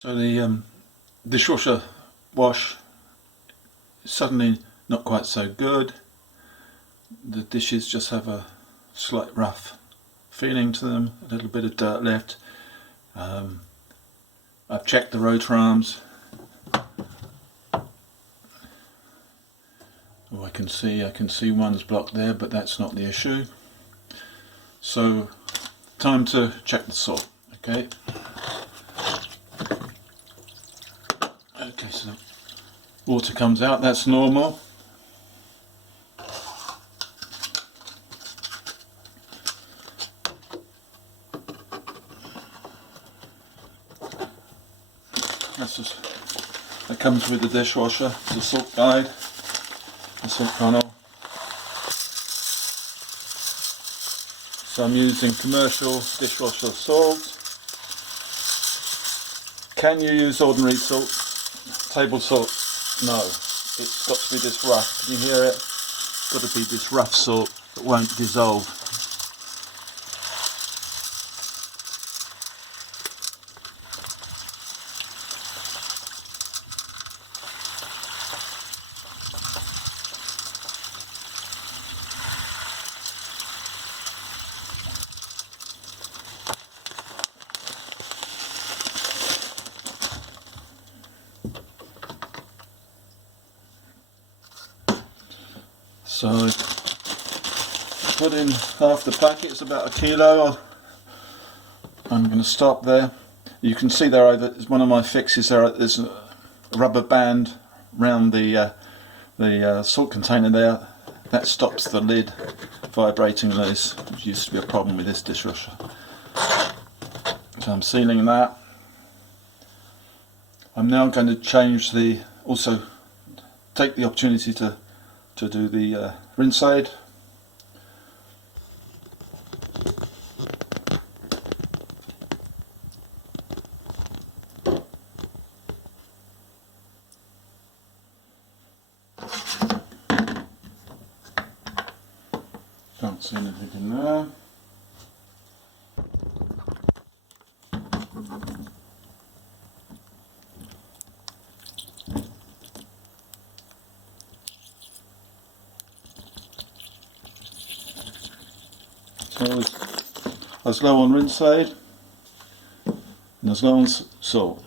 So the dishwasher wash is suddenly not quite so good. The dishes just have a slight rough feeling to them, a little bit of dirt left. I've checked the rotor arms. Oh, I can see one's blocked there, but that's not the issue. So time to check the salt. Okay, so the water comes out, that's normal. That comes with the dishwasher. It's a salt guide, a salt funnel. So I'm using commercial dishwasher salt. Can you use ordinary salt? Table salt? No. It's got to be this rough. Can you hear it? It's got to be this rough salt that won't dissolve. So I put in half the packet, it's about 1 kilo. I'm going to stop there. You can see there over, one of my fixes there, there's a rubber band round the salt container there. That stops the lid vibrating loose, which used to be a problem with this dishwasher. So I'm sealing that. I'm now going to change also take the opportunity to do the rinse aid. Can't see anything in there. So I was low on rinse aid and I was low on salt.